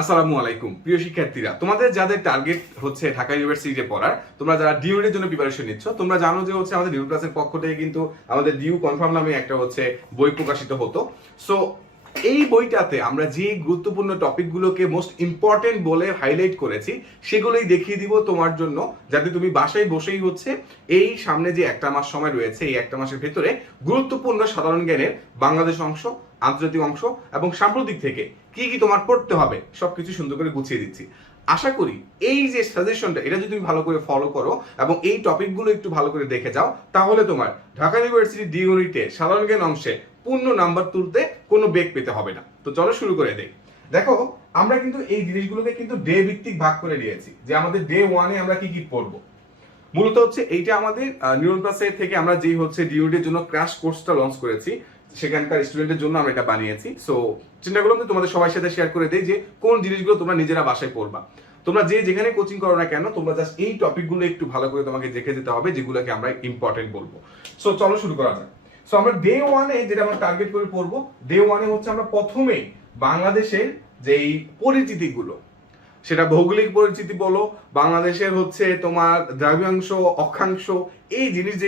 আসসালামু আলাইকুম প্রিয় শিক্ষার্থীরা, তোমাদের যাদের টার্গেট হচ্ছে ঢাকা ইউনিভার্সিটিতে পড়ার, তোমরা যারা ডিউ এর জন্য প্রিপারেশন নিচ্ছ, তোমরা জানো যে হচ্ছে আমাদের ডিউ ক্লাসের পক্ষ থেকে কিন্তু আমাদের ডিউ কনফার্ম নামে একটা হচ্ছে বই প্রকাশিত হতো। সো এই বইটাতে আমরা যে গুরুত্বপূর্ণ টপিকগুলোকে মোস্ট ইম্পর্টেন্ট বলে হাইলাইট করেছি সেগুলোই দেখিয়ে দিব তোমার জন্য, যাতে তুমি বাসায় বসেই হচ্ছে এই সামনে যে একটা মাস সময় রয়েছে, এই একটা মাসের ভেতরে গুরুত্বপূর্ণ সাধারণ জ্ঞানের বাংলাদেশ অংশ, আন্তর্জাতিক অংশ এবং সাম্প্রতিক থেকে কি কি তোমার পড়তে হবে সবকিছু সুন্দর করে গুছিয়ে দিচ্ছি। আশা করি এই যে সাজেশনটা, এটা যদি তুমি ভালো করে ফলো করো এবং এই টপিকগুলো একটু ভালো করে দেখে যাও, তাহলে তোমার ঢাকা ইউনিভার্সিটি ডি ইউনিটে সাধারণ জ্ঞান অংশে পূর্ণ নাম্বার তুলতে কোনো বেগ পেতে হবে না। তো চলো শুরু করে দেই। দেখো, আমরা কিন্তু এই জিনিসগুলোকে কিন্তু ডে ভিত্তিক ভাগ করে নিয়েছি যে আমাদের ডে ওয়ানে আমরা কি কি পড়বো। মূলত হচ্ছে এইটা আমাদের নিউরন ক্লাসে থেকে আমরা যেই হচ্ছে ডি ইউনিটের জন্য ক্র্যাশ কোর্সটা লঞ্চ করেছি, সেখানকার স্টুডেন্টের জন্য আমরা এটা বানিয়েছি। সো চিন্তা করলাম যে তোমাদের সবার সাথে শেয়ার করে দেই যে কোন জিনিসগুলো তোমরা নিজেরা বাসায় পড়বা। তোমরা যে যেখানে কোচিং করো না কেন, তোমরা জাস্ট এই টপিকগুলো একটু ভালো করে তোমাকে দেখে যেতে হবে, যেগুলোকে আমরা ইম্পর্টেন্ট বলবো। সো চলো শুরু করা যাক। সো আমরা ডে ওয়ানে যেটা আমরা টার্গেট করে পড়বো, ডে ওয়ানে হচ্ছে আমরা প্রথমে বাংলাদেশের যেই পরিচিতিগুলো, সেটা ভৌগোলিক পরিচিতি বলো, বাংলাদেশের হচ্ছে তোমার দ্রাঘিমাংশ, অক্ষাংশ, এই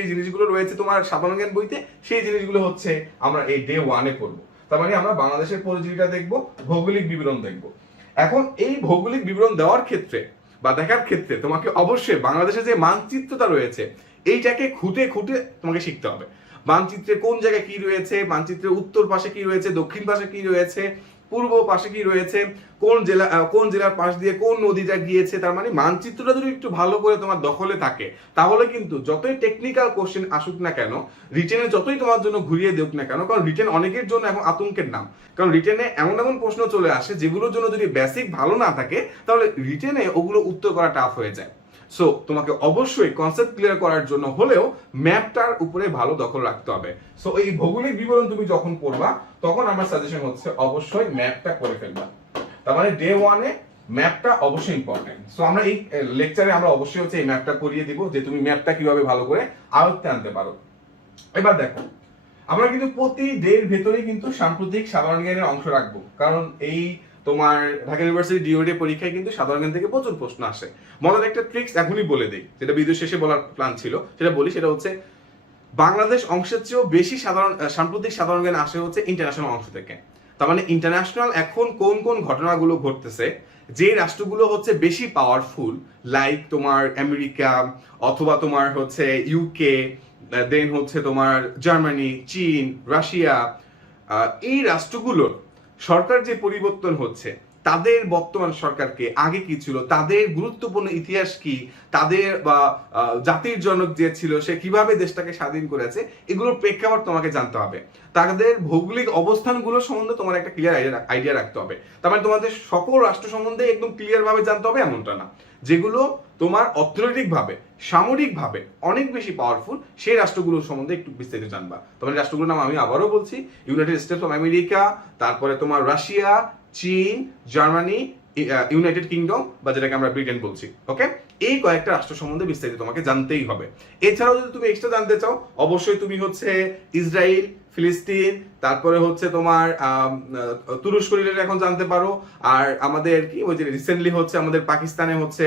জিনিসগুলো রয়েছে তোমার সাধারণ জ্ঞান বইতে, সেই জিনিসগুলো হচ্ছে আমরা এই ডে ওয়ানে পড়বো। তার মানে আমরা বাংলাদেশের পরিচিতিটা দেখবো, ভৌগোলিক বিবরণ দেখবো। এখন এই ভৌগোলিক বিবরণ দেওয়ার ক্ষেত্রে বা দেখার ক্ষেত্রে তোমাকে অবশ্যই বাংলাদেশের যে মানচিত্রটা রয়েছে এইটাকে খুঁটে খুঁটে তোমাকে শিখতে হবে। মানচিত্রে কোন জায়গায় কি রয়েছে, মানচিত্রের উত্তর পাশে কি রয়েছে, দক্ষিণ পাশে কি রয়েছে, পূর্ব পাশে কি রয়েছে, কোন জেলার পাশ দিয়ে কোন নদীটা গিয়েছে। তার মানে মানচিত্রটা যদি একটু ভালো করে তোমার দখলে থাকে, তাহলে কিন্তু যতই টেকনিক্যাল কোশ্চেন আসুক না কেন, রিটেনে যতই তোমার জন্য ঘুরিয়ে দেউক না কেন, কারণ রিটেন অনেকের জন্য এখন আতঙ্কের নাম। কারণ রিটেনে এমন এমন প্রশ্ন চলে আসে যেগুলোর জন্য যদি বেসিক ভালো না থাকে, তাহলে রিটেনে ওগুলো উত্তর করা টাফ হয়ে যায়। সো তোমাকে অবশ্যই কনসেপ্ট ক্লিয়ার করার জন্য হলেও ম্যাপটার উপরে ভালো দখল রাখতে হবে। সো এই ভৌগোলিক বিবরণ তুমি যখন পড়বা, তখন আমার সাজেশন হচ্ছে অবশ্যই ম্যাপটা করে ফেলবা। তার মানে ডে ওয়ানে ম্যাপটা অবশ্যই ইম্পর্টেন্ট। সো আমরা এই লেকচারে আমরা অবশ্যই হচ্ছে এই ম্যাপটা করিয়ে দিব, যে তুমি ম্যাপটা কিভাবে ভালো করে আয়ত্তে আনতে পারো। এবার দেখো, আমরা কিন্তু প্রতি ডের ভেতরে কিন্তু সাম্প্রতিক সাধারণ জ্ঞানের অংশ রাখবো, কারণ এই তোমার ঢাকা ইউনিভার্সিটি ডিওডি পরীক্ষায় কিন্তু সাধারণ জ্ঞান থেকে প্রচুর প্রশ্ন আসে। মজার একটা ট্রিক্স এখনই বলে দেই, যেটা ভিডিও শেষে বলার প্ল্যান ছিল, সেটা বলি। সেটা হচ্ছে বাংলাদেশ অংশের চেয়েও বেশি সাম্প্রতিক সাধারণ জ্ঞান আসে হচ্ছে ইন্টারন্যাশনাল অংশ থেকে। তার মানে ইন্টারন্যাশনাল এখন কোন কোন ঘটনাগুলো ঘটতেছে, যে রাষ্ট্রগুলো হচ্ছে বেশি পাওয়ারফুল, লাইক তোমার আমেরিকা অথবা তোমার হচ্ছে ইউকে, দেন হচ্ছে তোমার জার্মানি, চীন, রাশিয়া, এই রাষ্ট্রগুলোর সরকার যে পরিবর্তন হচ্ছে, তাদের বর্তমান সরকারকে আগে কি ছিল, তাদের গুরুত্বপূর্ণ ইতিহাস কি, তাদের বা জাতির জনক যে ছিল সে কিভাবে দেশটাকে স্বাধীন করেছে, এগুলোর প্রেক্ষাপট তোমাকে জানতে হবে। তাদের ভৌগোলিক অবস্থানগুলো সম্বন্ধে তোমার একটা ক্লিয়ার আইডিয়া রাখতে হবে। তার মানে তোমাদের সকল রাষ্ট্র সম্বন্ধে একদম ক্লিয়ার ভাবে জানতে হবে এমনটা না। যেগুলো তোমার অর্থনৈতিক ভাবে, সামরিক ভাবে অনেক বেশি পাওয়ারফুল, সেই রাষ্ট্রগুলোর সম্বন্ধে একটু বিস্তারিত জানবা। তোমার রাষ্ট্রগুলোর নাম আমি আবারও বলছি: ইউনাইটেড স্টেটস অফ আমেরিকা, তারপরে তোমার রাশিয়া, চীন, জার্মানি, ইউনাইটেড কিংডম বা যেটাকে আমরা ব্রিটেন বলছি। ওকে, এই কয়েকটা রাষ্ট্র সম্বন্ধে বিস্তারিত তোমাকে জানতেই হবে। এছাড়াও যদি তুমি এক্সট্রা জানতে চাও, অবশ্যই তুমি হচ্ছে ইসরায়েল, ফিলিস্তিন, তারপরে হচ্ছে তোমার তুরস্ক রিলেটেড এখন জানতে পারো। আর আমাদের কি ওই যে রিসেন্টলি হচ্ছে আমাদের পাকিস্তানে হচ্ছে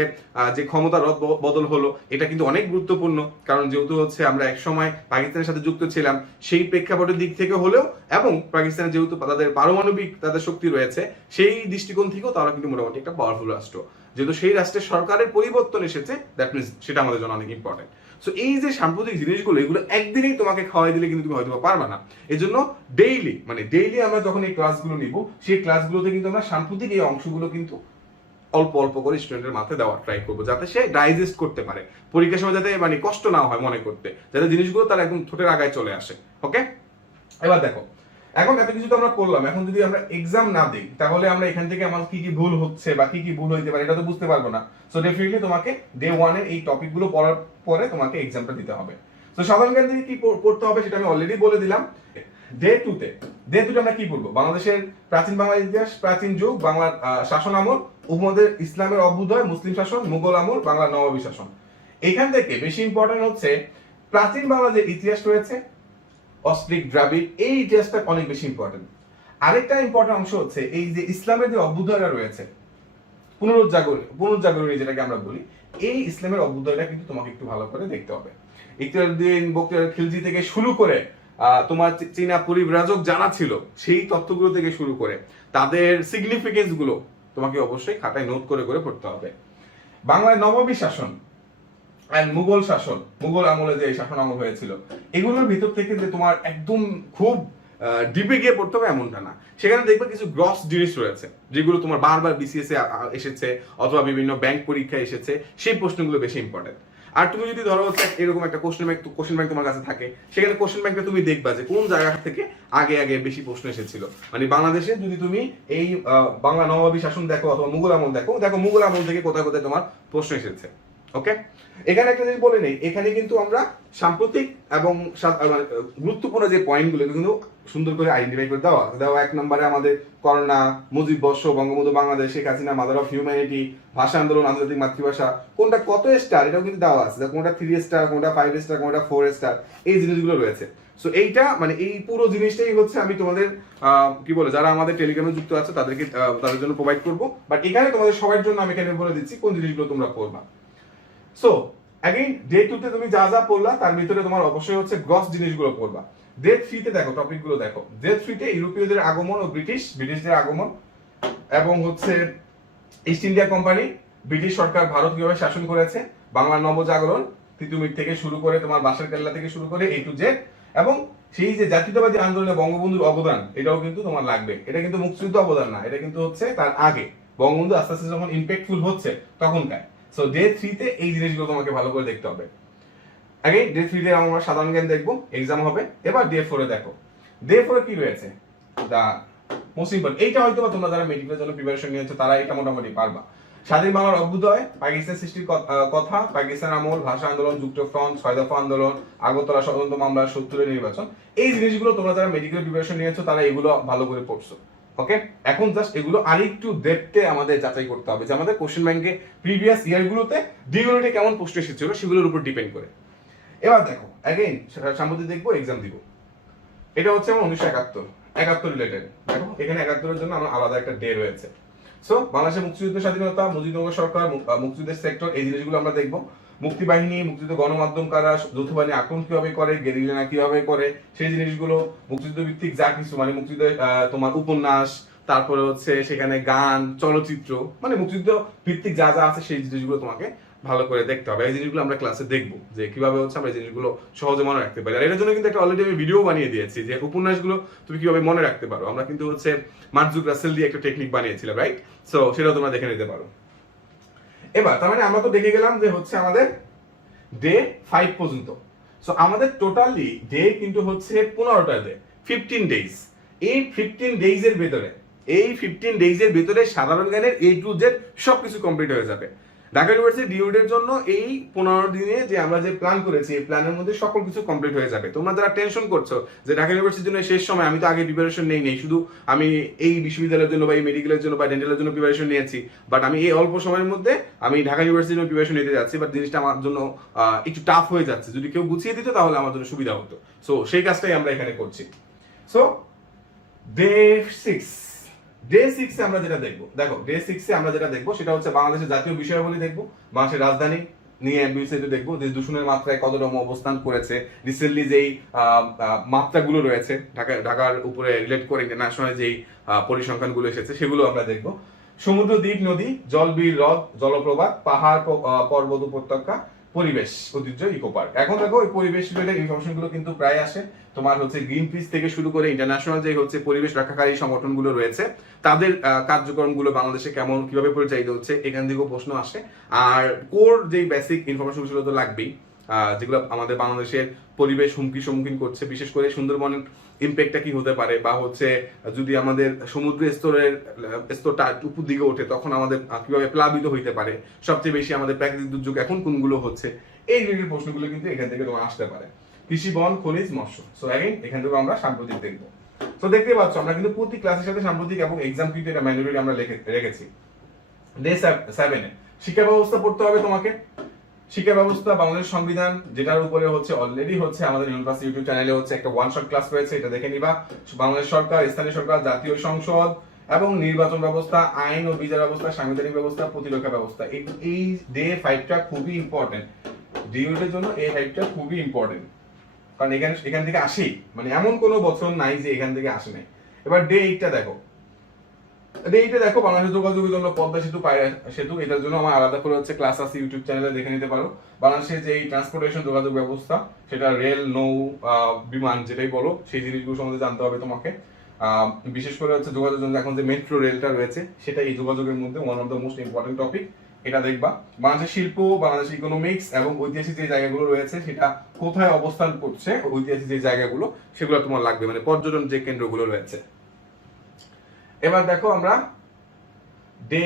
যে ক্ষমতা বদল হলো, এটা কিন্তু অনেক গুরুত্বপূর্ণ, কারণ যেহেতু হচ্ছে আমরা এক সময় পাকিস্তানের সাথে যুক্ত ছিলাম, সেই প্রেক্ষাপটের দিক থেকে হলেও, এবং পাকিস্তানের যেহেতু তাদের পারমাণবিক তাদের শক্তি রয়েছে, সেই দৃষ্টিকোণ থেকেও তারা কিন্তু মোটামুটি একটা পাওয়ারফুল রাষ্ট্র। যেহেতু সেই রাষ্ট্রের সরকারের পরিবর্তন এসেছে, দ্যাট মিনস সেটা আমাদের জন্য অনেক ইম্পর্টেন্ট। সো এই যে সাম্প্রতিক জিনিসগুলো, এগুলো একদিনেই তোমাকে খাওয়াই দিলে কিন্তু তুমি হয়তো পারবে না। এই জন্য ডেইলি আমরা যখন এই ক্লাসগুলো নিব, সেই ক্লাসগুলোতে কিন্তু আমরা সাম্প্রতিক এই অংশগুলো কিন্তু অল্প অল্প করে স্টুডেন্টের মাথায় দেওয়ার ট্রাই করবো, যাতে সে ডাইজেস্ট করতে পারে পরীক্ষার সময়, যাতে মানে কষ্ট না হয় মনে করতে, যাতে জিনিসগুলো তার একদম ঠোঁটের আগায় চলে আসে। ওকে, এবার দেখো, এখন এত কিছু তো আমরা করলাম, এখন যদি আমরা এক্সাম না দিই, তাহলে আমরা এখান থেকে আমার কি কি ভুল হচ্ছে বা কি কি ভুল হইতে পারে এটা তো বুঝতে পারবো না। সো ডেফিনেটলি তোমাকে ডে ওয়ানের এই টপিকগুলো পড়ার পরে তোমাকে এক্সামটা দিতে হবে। তো সাধারণ জ্ঞান থেকে কি পড়তে হবে সেটা আমি অলরেডি বলে দিলাম। ডে টুতে আমরা কি পড়বো? বাংলাদেশের প্রাচীন বাংলার ইতিহাস, প্রাচীন যুগ, বাংলার শাসন আমল, উপমহাদেশের ইসলামের অভ্যুদয়, মুসলিম শাসন, মুঘল আমল, বাংলার নবাবী শাসন। এখান থেকে বেশি ইম্পর্টেন্ট হচ্ছে প্রাচীন বাংলার যে ইতিহাস রয়েছে, অস্ট্রিক, দ্রাবিড়, এই ইতিহাসটা অনেক বেশি ইম্পর্টেন্ট। আরেকটা ইম্পর্টেন্ট অংশ হচ্ছে এই যে ইসলামের যে অভ্যুদয়টা রয়েছে, পুনরুজ্জাগরণী যেটাকে আমরা বলি, এই ইসলামের অভ্যুদয়টা কিন্তু তোমাকে একটু ভালো করে দেখতে হবে। ইকতিয়ারউদ্দিন বখতিয়ার খিলজি থেকে শুরু করে তোমার চীনা পরিব্রাজক যারা ছিল সেই তত্ত্বগুলো থেকে শুরু করে তাদের সিগনিফিকেন্স গুলো তোমাকে অবশ্যই খাতায় নোট করে করে পড়তে হবে। বাংলায় নবাবী শাসন এন্ড মুঘল শাসন, মুঘল আমলে যে শাসন আমল হয়েছিল, এগুলোর ভিতর থেকে যে তোমার একদম খুব ডিপে গিয়ে পড়তে হবে এমনটা না। সেখানে দেখবে কিছু গ্রস জিনিস রয়েছে যেগুলো তোমার বারবার বিসিএস এ এসেছে অথবা বিভিন্ন ব্যাংক পরীক্ষায় এসেছে, সেই প্রশ্নগুলো বেশি ইম্পর্টেন্ট। আর তুমি যদি ধরো হচ্ছে এরকম একটা কোশ্চেন ব্যাংক তোমার কাছে থাকে, সেখানে কোশ্চেন ব্যাংকে তুমি দেখবা যে কোন জায়গা থেকে আগে আগে বেশি প্রশ্ন এসেছিল। মানে বাংলাদেশে যদি তুমি এই বাংলা নবাবী শাসন দেখো অথবা মুঘল আমল দেখো, মুঘল আমল থেকে কোথায় কোথায় তোমার প্রশ্ন এসেছে। ওকে, এখানে একটা জিনিস বলে নেই, এখানে কিন্তু আমরা সাম্প্রতিক এবং গুরুত্বপূর্ণ যে পয়েন্টগুলো কিন্তু সুন্দর করে আইডেন্টিফাই করে দেওয়া। 1 নম্বরে আমাদের করোনা, মুজিব বর্ষ, Bangabandhu Bangladesh, Sheikh Hasina, mother of humanity, ভাষা আন্দোলন, আন্তর্জাতিক মাতৃভাষা, কোনটা কত স্টার এটাও কিন্তু দেওয়া আছে, কোনটা 3 স্টার, কোনটা 5 স্টার, কোনটা 4 স্টার, এই জিনিসগুলো রয়েছে। সো এইটা মানে এই পুরো জিনিসটাই হচ্ছে আমি তোমাদের কি বলে যারা আমাদের টেলিগ্রামে যুক্ত আছে তাদেরকে তাদের জন্য প্রোভাইড করবো। বাট এখানে তোমাদের সবার জন্য আমি এখানে বলে দিচ্ছি কোন জিনিসগুলো তোমরা পড়বা। সো অ্যাগেইন ডে 2 তে তুমি যা যা পড়লা তার ভিতরে তোমার অবশ্যই হচ্ছে গ্রস জিনিসগুলো পড়বা। ডে 3 তে দেখো টপিকগুলো দেখো। ডে 3 তে ইউরোপীয়দের আগমন ও ব্রিটিশদের আগমন এবং হচ্ছে ইস্ট ইন্ডিয়া কোম্পানি, ব্রিটিশ সরকার ভারত কিভাবে শাসন করেছে, বাংলার নবজাগরণ, তিতুমির থেকে শুরু করে তোমার বাসার কেল্লা থেকে শুরু করে A to Z, এবং সেই যে জাতীয়তাবাদী আন্দোলনে বঙ্গবন্ধুর অবদান, এটাও কিন্তু তোমার লাগবে। এটা কিন্তু মুক্তিযুদ্ধ অবদান না, এটা কিন্তু হচ্ছে তার আগে বঙ্গবন্ধু আস্তে আস্তে যখন ইম্প্যাক্টফুল হচ্ছে তখনকার। সো ডে 3 তে এই জিনিসগুলো তোমাকে ভালো করে দেখতে হবে। আগে ডে 3 তে আমরা সাধারণ জ্ঞান দেখবো, এক্সাম হবে। এবার ডে 4 এ দেখো, ডে 4 এ কি রয়েছে, দা মোস্ট ইম্পর্টেন্ট। এইটা হয়তো তোমরা যারা মেডিকেলের জন্য প্রিপারেশন নিয়েছো তারা এটা মোটামুটি পারবা। স্বাধীন বাংলার অভ্যুদয়, পাকিস্তান সৃষ্টির কথা, পাকিস্তান আমল, ভাষা আন্দোলন, যুক্ত ফ্রন্ট, 6 দফা আন্দোলন, আগরতলা ষড়যন্ত্র মামলা, 70 নির্বাচন, এই জিনিসগুলো তোমরা যারা মেডিকেল প্রিপারেশন নিয়েছো তারা এগুলো ভালো করে পড়ছো। ওকে, এখন জাস্ট এগুলো আরেকটু ডেপথে আমাদের যাচাই করতে হবে যে আমাদের কোশ্চেন ব্যাংকে প্রিভিয়াস ইয়ারগুলোতে ডিউরিটি কেমন প্রশ্ন এসেছিল সেগুলোর উপর ডিপেন্ড করে। এবার দেখো অ্যাগেইন সাম্প্রতিক দেখবো, এক্সাম দিব। এটা হচ্ছে আমার 1971 রিলেটেড। দেখো এখানে 71 এর জন্য আমার আলাদা একটা ডে রয়েছে। সো বাংলাদেশের মুক্তিযুদ্ধ স্বাধীনতা, মুজিবনগর সরকার, মুক্তিযুদ্ধের সেক্টর, এই জিনিসগুলো আমরা দেখবো। মুক্তিবাহিনী, মুক্তিযুদ্ধ গণমাধ্যম কারা, যৌথ বাহিনী আক্রমণ কিভাবে করে, গেরিলা কিভাবে করে, সেই জিনিসগুলো, মুক্তিযুদ্ধ ভিত্তিক যা কিছু মানে মুক্তিযুদ্ধ তোমার উপন্যাস, তারপরে হচ্ছে সেখানে গান, চলচ্চিত্র, মানে মুক্তিযুদ্ধ ভিত্তিক যা যা আছে সেই জিনিসগুলো তোমাকে ভালো করে দেখতে হবে। এই জিনিসগুলো আমরা ক্লাসে দেখবো যে কিভাবে হচ্ছে আমরা এই জিনিসগুলো সহজে মনে রাখতে পারি। আর এটার জন্য কিন্তু একটা অলরেডি আমি ভিডিও বানিয়ে দিয়েছি যে উপন্যাসগুলো তুমি কিভাবে মনে রাখতে পারো। আমরা কিন্তু হচ্ছে মার্জুক রাসেল দিয়ে একটা টেকনিক বানিয়েছিলাম, রাইট? সো সেটাও তোমরা দেখে নিতে পারো। এবার তার মানে আমরা তো দেখে গেলাম যে হচ্ছে আমাদের ডে 5 পর্যন্ত। সো আমাদের টোটালি ডে কিন্তু হচ্ছে 15টা ডে, 15 ডেজ। এই 15 ডেজের ভেতরে সাধারণ জ্ঞানের A to Z সবকিছু কমপ্লিট হয়ে যাবে। ঢাকা ইউনিভার্সিটি ডিউডের জন্য এই 15 দিনে যে আমরা যে প্ল্যান করেছি এই প্ল্যানের মধ্যে সকল কিছু কমপ্লিট হয়ে যাবে। তোমরা যারা টেনশন করছো যে ঢাকা ইউনিভার্সিটির জন্য শেষ সময়, আমি তো আগে প্রিপারেশন নেই, শুধু আমি এই বিশ্ববিদ্যালয়ের জন্য বা এই মেডিকেলের জন্য বা ডেন্টালের জন্য প্রিপারেশন নিয়েছি, বাট আমি এই অল্প সময়ের মধ্যে আমি ঢাকা ইউনিভার্সিটির জন্য প্রিপারেশন নিতে যাচ্ছি, বাট জিনিসটা আমার জন্য একটু টাফ হয়ে যাচ্ছে। যদি কেউ গুছিয়ে দিত তাহলে আমার জন্য সুবিধা হতো। সো সেই কাজটাই আমরা এখানে করছি। সো ডে 6 এ আমরা যেটা দেখবো, দেখো ডে 6 এ আমরা যেটা দেখবো সেটা হচ্ছে বাংলাদেশের জাতীয় বিষয়াবলী দেখবো, বাংলাদেশের রাজধানী নিয়ে বিষয়টি দেখবো, যে দূষণের মাত্রায় কতটা অবস্থান করেছে, রিসেন্টলি যেই মাত্রাগুলো রয়েছে ঢাকার উপরে রিলেট করে ইন্টারন্যাশনাল যেই পরিসংখ্যানগুলো এসেছে সেগুলো আমরা দেখবো। সমুদ্র, দ্বীপ, নদী, জল, বিল, হ্রদ, জলপ্রপাত, পাহাড়, পর্বত, উপত্যকা, পরিবেশ, ঐতিহ্য, ইকো পার্ক। এখন দেখো ওই পরিবেশ রিলেটেড ইনফরমেশন গুলো কিন্তু প্রায় আসে তোমার হচ্ছে গ্রিন পিস থেকে শুরু করে ইন্টারন্যাশনাল যে হচ্ছে পরিবেশ রক্ষাকারী সংগঠনগুলো রয়েছে তাদের কার্যক্রমগুলো বাংলাদেশে কেমন কিভাবে পরিচালিত হচ্ছে, এখান থেকেও প্রশ্ন আসে। আর কোর যেই বেসিক ইনফরমেশন গুলো তো লাগবেই, যেগুলো আমাদের বাংলাদেশের পরিবেশ হুমকি সম্মুখীন করছে, বিশেষ করে সুন্দরবনের ইম্প্যাক্টটা কি হতে পারে, বা হচ্ছে যদি আমাদের সমুদ্র স্তরটা উপর দিকে ওঠে তখন আমাদের কিভাবে প্লাবিত হইতে পারে, সবচেয়ে বেশি আমাদের প্রাকৃতিক দুর্যোগ এখন কোনগুলো হচ্ছে, এই রিলেটেড প্রশ্নগুলো কিন্তু এখান থেকে তোমার আসতে পারে। কৃষি, বন, খনিজ, মৎস্য। সো অ্যাগেইন এখান থেকে আমরা সাম্প্রতিক দেখবো। তো দেখতে পাচ্ছ আমরা কিন্তু প্রতি ক্লাসের সাথে সাম্প্রতিক এবং এক্সাম কিন্তু এটা ম্যানুয়ালি আমরা রেখেছি। ডে 7 এ শিক্ষা ব্যবস্থা পড়তে হবে তোমাকে। শিক্ষা ব্যবস্থা, বাংলাদেশ সংবিধান, যেটার উপরে হচ্ছে অলরেডি হচ্ছে আমাদের ইউনিভার্সিটি ইউটিউব চ্যানেলে হচ্ছে একটা ওয়ান শট ক্লাস রয়েছে, এটা দেখে নিবা। বাংলাদেশ সরকার, স্থানীয় সরকার, জাতীয় সংসদ, এবং নির্বাচন ব্যবস্থা, আইন ও বিচার ব্যবস্থা, সাংবিধানিক ব্যবস্থা, প্রতিরক্ষা ব্যবস্থা। এই ডে 5টা খুবই ইম্পর্টেন্ট ডিউটির জন্য। এই 5টা খুবই ইম্পর্টেন্ট, কারণ এখান থেকে আসেই, মানে এমন কোনো বছর নাই যে এখান থেকে আসে নাই। এবার ডে 8টা দেখো, বাংলাদেশ যোগাযোগের জন্য পদ্মা সেতু, পায়রা সেতু, এটার জন্য আমার আলাদা করে হচ্ছে ক্লাস আছে, ইউটিউব চ্যানেলে দেখে নিতে পারো। বাংলাদেশের যে এই ট্রান্সপোর্টেশন যোগাযোগ ব্যবস্থা, সেটা রেল, নৌ, বিমান যেটাই বলো, সেই জিনিসগুলো সম্বন্ধে জানতে হবে তোমাকে। বিশেষ করে হচ্ছে যোগাযোগের জন্য এখন যে মেট্রো রেলটা রয়েছে, সেটা এই যোগাযোগের মধ্যে one of the most important topic, এটা দেখবা। বাংলাদেশের শিল্প, বাংলাদেশের ইকোনমিক্স এবং ঐতিহাসিক যে জায়গাগুলো রয়েছে, সেটা কোথায় অবস্থান করছে, ঐতিহাসিক যে জায়গাগুলো সেগুলো তোমার লাগবে, মানে পর্যটন যে কেন্দ্রগুলো রয়েছে। এবার দেখো আমরা ডে,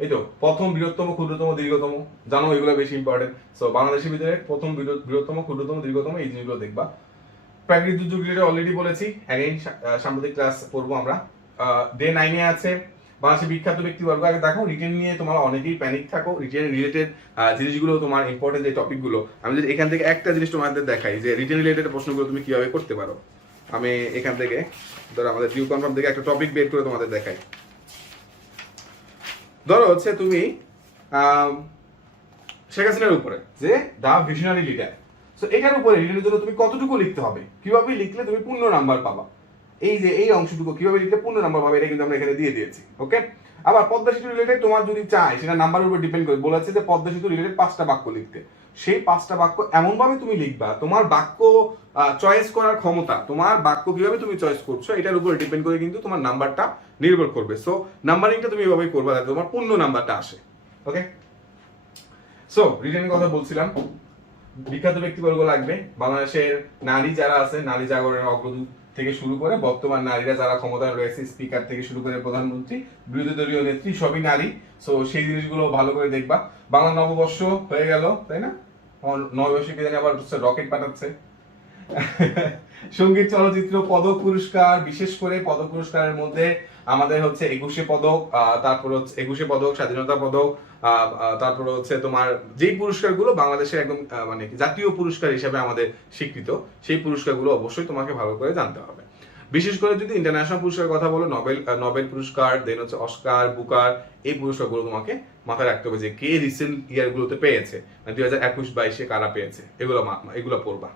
এই তো প্রথম, বৃহত্তম, ক্ষুদ্রতম, দীর্ঘতম, জানো এগুলো বেশি ইম্পর্টেন্ট। সো বাংলাদেশের ভিতরে প্রথম, বৃহত্তম, ক্ষুদ্রতম, দীর্ঘতম, এই জিনিসগুলো দেখবা। প্রাকৃতিক দুর্যোগ রিলেটেড অলরেডি বলেছি, অ্যাগেইন সাম্প্রতিক ক্লাস পড়বো আমরা। ডে 9-এ আছে বাংলাদেশের বিখ্যাত ব্যক্তিবর্গ। আগে দেখো রিটেন নিয়ে তোমরা অনেকেই প্যানিক থাকো, রিটেন রিলেটেড জিনিসগুলো তোমার ইম্পর্টেন্ট যে টপিকগুলো, আমি যদি এখান থেকে একটা জিনিস তোমাদের দেখাই যে রিটেন রিলেটেড প্রশ্নগুলো তুমি কিভাবে করতে পারো। আমি এখান থেকে ধরো আমাদের ডিউ কনফার্ম থেকে একটা টপিক বের করে তোমাদের দেখাই। ধরো হচ্ছে তুমি শেখ হাসিনার উপরে যে দা ভিশনারি লিডার, সো এটার উপরে রিটেনের জন্য তুমি কতটুকু লিখতে হবে, কিভাবে লিখলে তুমি পূর্ণ নাম্বার পাবা, এই যে এই অংশটুকু কিভাবে লিখলে পূর্ণ নাম্বার পাবে, এটা কিন্তু আমরা এখানে দিয়ে দিয়েছি। ওকে, আবার পদ্মা সেতু রিলেটেড তোমার যদি চাই, সেটা নাম্বারের উপর ডিপেন্ড করে বলেছে যে পদ্মা সেতু রিলেটেড 5টা বাক্য লিখতে। সেই 5টা বাক্য এমন ভাবে তুমি লিখবা, তোমার বাক্য চয়েস করার ক্ষমতা, তোমার বাক্য কিভাবে তুমি চয়েস করছো এটার উপর ডিপেন্ড করে কিন্তু তোমার নাম্বারটা নির্ভর করবে। সো নাম্বারিংটা তুমি এভাবেই করবা যাতে তোমার পূর্ণ নাম্বারটা আসে। ওকে, সো রিটেনের কথা বলছিলাম, বিখ্যাত ব্যক্তিবর্গ লাগবে। বাংলাদেশের নারী যারা আছে, নারী জাগরণের অগ্রদূত থেকে শুরু করে বর্তমান নারীরা যারা ক্ষমতায় রয়েছে, স্পিকার থেকে শুরু করে প্রধানমন্ত্রী, বিরোধী দলীয় নেত্রী, সবই নারী। সো সেই জিনিসগুলো ভালো করে দেখবা। বাংলা নববর্ষ হয়ে গেল, তাই না? নববর্ষে কে জানি আবার রকেট পাঠাচ্ছে। সঙ্গীত, চলচ্চিত্র, পদক, পুরস্কার, বিশেষ করে পদক পুরস্কারের মধ্যে আমাদের হচ্ছে 21 পদক, তারপর হচ্ছে 21 পদক, স্বাধীনতা পদক, তারপর হচ্ছে তোমার যেই পুরস্কারগুলো বাংলাদেশের একদম মানে জাতীয় পুরস্কার হিসেবে আমাদের স্বীকৃত, সেই পুরস্কারগুলো অবশ্যই তোমাকে ভালো করে জানতে হবে। বিশেষ করে যদি ইন্টারন্যাশনাল পুরস্কারের কথা বলো, নোবেল পুরস্কার, দেন হচ্ছে অস্কার, বুকার, এই পুরস্কারগুলো তোমাকে মাথায় রাখতে হবে যে কে রিসেন্ট ইয়ারগুলোতে পেয়েছে, মানে 2021-22-এ কারা পেয়েছে, এগুলো পড়বা।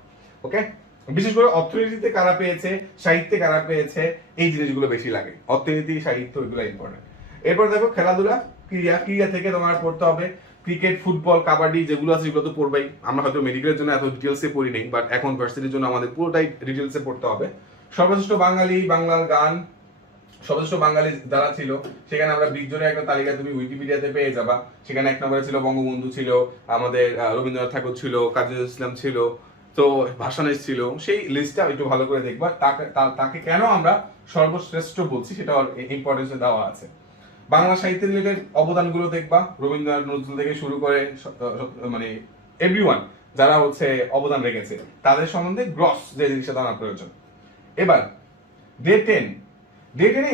ওকে, বিশেষ করে অর্থনীতিতে কারা পেয়েছে, সাহিত্যে কারা পেয়েছে, এই জিনিসগুলো বেশি লাগে। অর্থনীতি, সাহিত্য, এগুলো ইম্পর্টেন্ট। এরপর দেখো খেলাধুলা, ক্রীড়া থেকে তোমার পড়তে হবে ক্রিকেট, ফুটবল, কাবাডি, যেগুলো আছে সেগুলো তো পড়বেই। আমরা হয়তো মেডিকেলের জন্য এত ডিটেলসে পড়ি নাই, বাট এখন ভার্সিটির জন্য আমাদের পুরোটাই ডিটেলসে পড়তে হবে। সর্বশ্রেষ্ঠ বাঙালি, বাংলার গান, সর্বশ্রেষ্ঠ বাঙালি যারা ছিল, সেখানে আমরা 20 জনের একটা তালিকা তুমি উইকিপিডিয়াতে পেয়ে যাবা। সেখানে 1 নম্বরে ছিল বঙ্গবন্ধু, ছিল আমাদের রবীন্দ্রনাথ ঠাকুর, ছিল কাজী নজরুল ইসলাম, ছিল তো ভাসানীর ছিল। সেই লিস্টটা একটু ভালো করে দেখবা। তাকে কেন আমরা সর্বশ্রেষ্ঠ বলছি সেটা ইম্পর্টেন্স দেওয়া আছে। বাংলা সাহিত্যের রিলেটেড অবদানগুলো দেখবা, রবীন্দ্রনাথ, নজরুল থেকে শুরু করে মানে এভরিওয়ান যারা হচ্ছে অবদান রেখেছে, তাদের সম্বন্ধে গ্রস যে জিনিসটা জানা প্রয়োজন। এবার ডে 10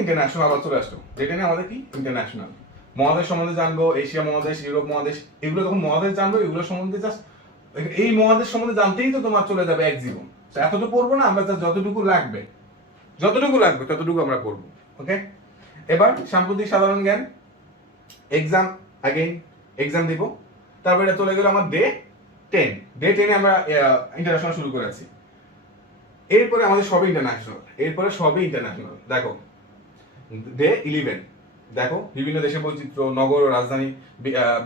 ইন্টারন্যাশনাল আবার চলে আসলো। ডে 10 আমাদের কি ইন্টারন্যাশনাল মহাদেশ সম্বন্ধে জানবো, এশিয়া মহাদেশ, ইউরোপ মহাদেশ, এগুলো তখন মহাদেশ জানবো। এগুলো সম্বন্ধে জাস্ট এই মহাদেশ সম্বন্ধে জানতেই তো তোমার চলে যাবে এক জীবন। এতটুকু পড়বো না আমরা, যতটুকু লাগবে ততটুকু আমরা পড়বো। ওকে, এবার সাম্প্রতিক সাধারণ জ্ঞান, এক্সাম দিব। তারপরে চলে গেল আমার ডে 10 আমরা ইন্টারন্যাশনাল শুরু করেছি। এরপরে আমাদের সবই ইন্টারন্যাশনাল। দেখো ডে 11, দেখো বিভিন্ন দেশের বৈচিত্র্য, নগর ও রাজধানী,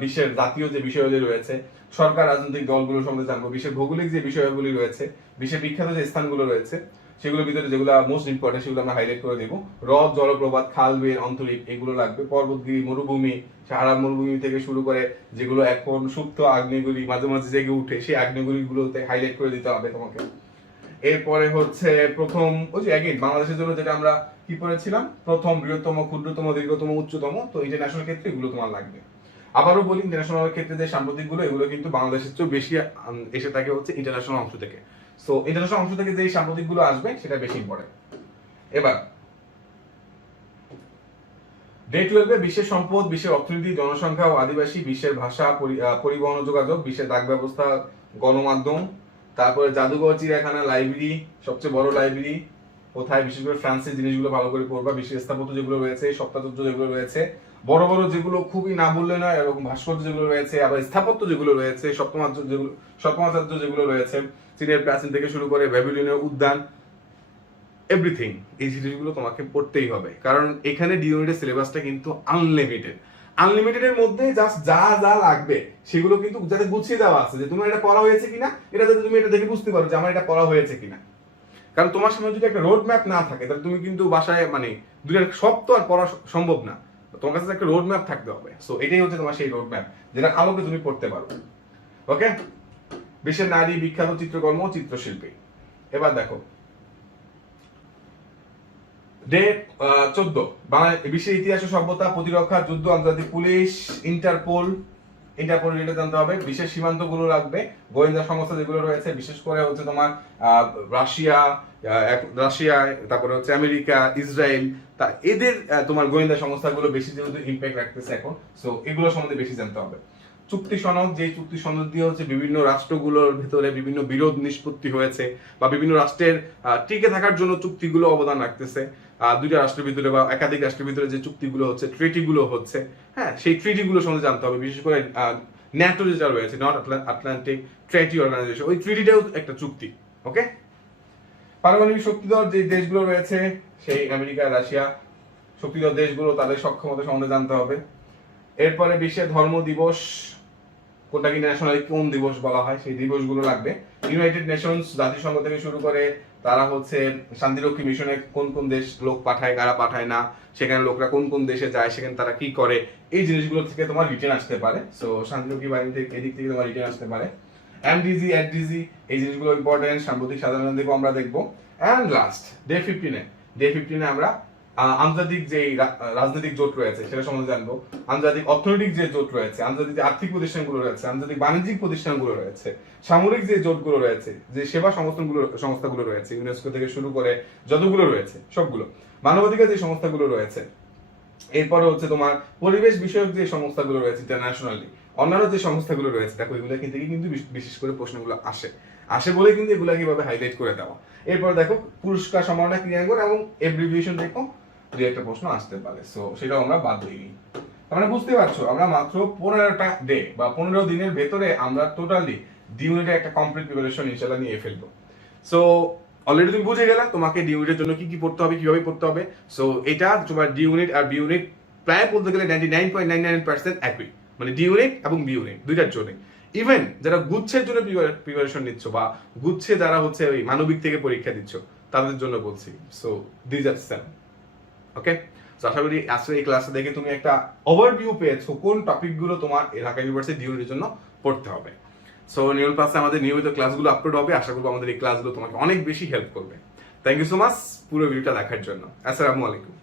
বিশ্বের জাতীয় যে বিষয়গুলি রয়েছে, সরকার, রাজনৈতিক দলগুলো সম্বন্ধে জানবো, বিশ্বের ভৌগোলিক যে বিষয়গুলি রয়েছে, বিশ্বের বিখ্যাত যে স্থানগুলো রয়েছে, সেগুলোর ভিতরে যেগুলো মোস্ট ইম্পর্টেন্ট সেগুলো আমরা হাইলাইট করে দেবো। হ্রদ, জলপ্রপাত, খাল, বিল, অন্তরীপ, এগুলো লাগবে। পর্বতগিরি, মরুভূমি, সাহারা মরুভূমি থেকে শুরু করে যেগুলো এখন সুপ্ত আগ্নেয়গিরি মাঝে মাঝে জেগে উঠে, সেই আগ্নেয়গিরিগুলোতে হাইলাইট করে দিতে হবে তোমাকে। এরপরে হচ্ছে প্রথম, ওই যে বাংলাদেশের জন্য যেটা আমরা কি পড়েছিলাম, প্রথম, বৃহত্তম, ক্ষুদ্রতম, দীর্ঘতম, উচ্চতম, তো ইন্টারন্যাশনাল ক্ষেত্রে এগুলো তোমার লাগবে। আবারও বলি, ইন্টারন্যাশনাল ক্ষেত্রে যে সাম্প্রতিক গুলো, এগুলো কিন্তু বাংলাদেশের চেয়ে বেশি এসে থাকে হচ্ছে ইন্টারন্যাশনাল অংশ থেকে। সো ইন্টারন্যাশনাল অংশ থেকে যে সাম্প্রতিক গুলো আসবে সেটা বেশি ইম্পর্টেন্ট। এবার ডে 12 বিশ্বের সম্পদ, বিশ্বের অর্থনীতি, জনসংখ্যা ও আদিবাসী, বিশ্বের ভাষা, পরিবহন ও যোগাযোগ, বিশ্বের ডাক ব্যবস্থা, গণমাধ্যম, তারপরে জাদুঘর, চিড়িয়াখানা, লাইব্রেরি, সবচেয়ে বড় লাইব্রেরি, কোথায়, বিশেষ করে ফ্রান্সের জিনিসগুলো ভালো করে পড়বা, বিশেষ স্থাপত্য যেগুলো রয়েছে, সপ্তাচর্য যেগুলো রয়েছে, বড় বড় যেগুলো খুবই না বললে নয় এরকম ভাস্কর্য যেগুলো রয়েছে, আবার স্থাপত্য যেগুলো রয়েছে, সপ্তমাচার্য যেগুলো রয়েছে, চীনের প্রাচীন থেকে শুরু করে ব্যাবিলনীয় উদ্যান, এভরিথিং, এই জিনিসগুলো তোমাকে পড়তেই হবে, কারণ এখানে ডি ইউনিটের সিলেবাসটা কিন্তু আনলিমিটেডের মধ্যে জাস্ট যা যা লাগবে সেগুলো কিন্তু যাতে গুছিয়ে দেওয়া আছে, যে তোমার এটা পড়া হয়েছে কিনা, এটা যাতে তুমি এটা দেখে বুঝতে পারো যে আমার এটা পড়া হয়েছে কিনা। কারণ তোমার সামনে যদি একটা রোড ম্যাপ না থাকে তাহলে তুমি কিন্তু বাসায় মানে দুইটার সব তো আর পড়া সম্ভব না, তোমার কাছে একটা রোড ম্যাপ থাকতে হবে। সো এটাই হচ্ছে তোমার সেই রোড ম্যাপ যেটা আলোকে তুমি পড়তে পারো। ওকে, বিশ্বের নারী বিখ্যাত চিত্রকর্ম ও চিত্রশিল্পী। এবার দেখো ডে 14 বাংলা বিশ্বের ইতিহাস ও সভ্যতা, প্রতিরক্ষা, যুদ্ধ, আন্তর্জাতিক পুলিশ, ইন্টারপোল রিলেটেড জানতে হবে। বিশেষ সীমান্তগুলো লাগবে, গোয়েন্দা সংস্থা যেগুলো রয়েছে, বিশেষ করে হচ্ছে তোমার রাশিয়া, তারপরে হচ্ছে আমেরিকা, ইসরায়েল, তা এদের তোমার গোয়েন্দা সংস্থাগুলো বেশি যেহেতু ইম্প্যাক্ট রাখতেছে এখন, সো এগুলো সম্বন্ধে বেশি জানতে হবে। চুক্তি সনদ, যে চুক্তি সনদ দিয়ে হচ্ছে বিভিন্ন রাষ্ট্রগুলোর ভেতরে বিভিন্ন বিরোধ নিষ্পত্তি হয়েছে বা বিভিন্ন রাষ্ট্রের টিকে থাকার জন্য চুক্তিগুলো অবদান রাখতেছে, দুইটা রাষ্ট্রের ভিতরে বা একাধিক রাষ্ট্রের ভিতরে যে চুক্তিগুলো হচ্ছে, ট্রিটিগুলো হচ্ছে, হ্যাঁ সেই ট্রিটিগুলো সম্বন্ধে জানতে হবে। বিশেষ করে ন্যাটো যেটা রয়েছে, নর্থ আটলান্টিক ট্রেটি অর্গানাইজেশন, ওই ট্রিটিটাও একটা চুক্তি। ওকে, পারমাণবিক শক্তিধর যে দেশগুলো রয়েছে, সেই আমেরিকা, রাশিয়া, শক্তিধর দেশগুলো তাদের সক্ষমতা সম্বন্ধে জানতে হবে। এরপরে বিশ্বের ধর্ম দিবস, কোনটাকে ন্যাশনালি কোন দিবস বলা হয়, সেই দিবসগুলো লাগবে। ইউনাইটেড নেশনস, জাতিসংঘ থেকে শুরু করে তারা হচ্ছে শান্তিরক্ষী মিশনে কোন কোন দেশ লোক পাঠায়, কারা পাঠায় না, সেখানে লোকরা কোন কোন দেশে যায়, সেখানে তারা কি করে, এই জিনিসগুলো থেকে তোমার রিটেন আসতে পারে। সো শান্তিরক্ষী বাহিনী থেকে এদিক থেকে তোমার রিটেন আসতে পারে। এমডিজি, এডডিজি, এই জিনিসগুলো ইম্পর্টেন্ট, সাম্প্রতিক সাধারণ দেখবো আমরা দেখবো। অ্যান্ড লাস্ট ডে 15 আমরা আন্তর্জাতিক যে রাজনৈতিক জোট রয়েছে সেটা সম্বন্ধে জানবো, আন্তর্জাতিক অর্থনৈতিক যে জোট রয়েছে, আন্তর্জাতিক আর্থিক প্রতিষ্ঠানগুলো রয়েছে, আন্তর্জাতিক বাণিজ্যিক প্রতিষ্ঠানগুলো রয়েছে, সামরিক যে জোটগুলো রয়েছে, যে সেবা সংস্থাগুলো রয়েছে, ইউনেস্কো থেকে শুরু করে যতগুলো রয়েছে সবগুলো, মানবাধিকার যে সংস্থাগুলো রয়েছে, এরপরে হচ্ছে তোমার পরিবেশ বিষয়ক যে সংস্থাগুলো রয়েছে ইন্টারন্যাশনালি, অন্যান্য যে সংস্থাগুলো রয়েছে, দেখো এগুলো থেকে কিন্তু বিশেষ করে প্রশ্নগুলো আসে বলে কিন্তু এগুলো কিভাবে হাইলাইট করে দেওয়া। এরপর দেখো পুরস্কার, সম্মাননা, ক্রিয়াঙ্গন এবং এব্রিভিয়েশন দেখো, দুই একটা প্রশ্ন আসতে পারে, সো সেটাও আমরা বাদ দিইনি। মানে বুঝতে পারছো আমরা মাত্র 15টা ডে বা 15 দিনের ভেতরে আমরা টোটালি ডি ইউনিটের একটা কমপ্লিট প্রিপারেশন ইনশাআল্লাহ নিয়ে ফেলবো। সো অলরেডি তুমি বুঝে গেলা তোমাকে ডি ইউনিটের জন্য কি কি পড়তে হবে, কিভাবে পড়তে হবে। সো এটা তোমার ডি ইউনিট আর বি ইউনিট প্রায় বলতে গেলে 99.99% একই, মানে ডি ইউনিট এবং বি ইউনিট দুইটার জন্য। ইভেন যারা গুচ্ছের জন্য প্রিপারেশন নিচ্ছ বা গুচ্ছে যারা হচ্ছে ওই মানবিক থেকে পরীক্ষা দিচ্ছ তাদের জন্য বলছি। So this are same. Okay, so আশা করি আজকে এই ক্লাসে দেখে তুমি একটা ওভারভিউ পেয়েছো কোন টপিকগুলো তোমার ঢাকা ইউনিভার্সিটি ডি ইউনিটের জন্য পড়তে হবে। সো নিয়মিত ক্লাসে আমাদের নিয়মিত ক্লাসগুলো আপলোড হবে, আশা করবো আমাদের এই ক্লাসগুলো তোমাকে অনেক বেশি হেল্প করবে। থ্যাংক ইউ সো মাচ পুরো ভিডিওটা দেখার জন্য। আসসালামু আলাইকুম।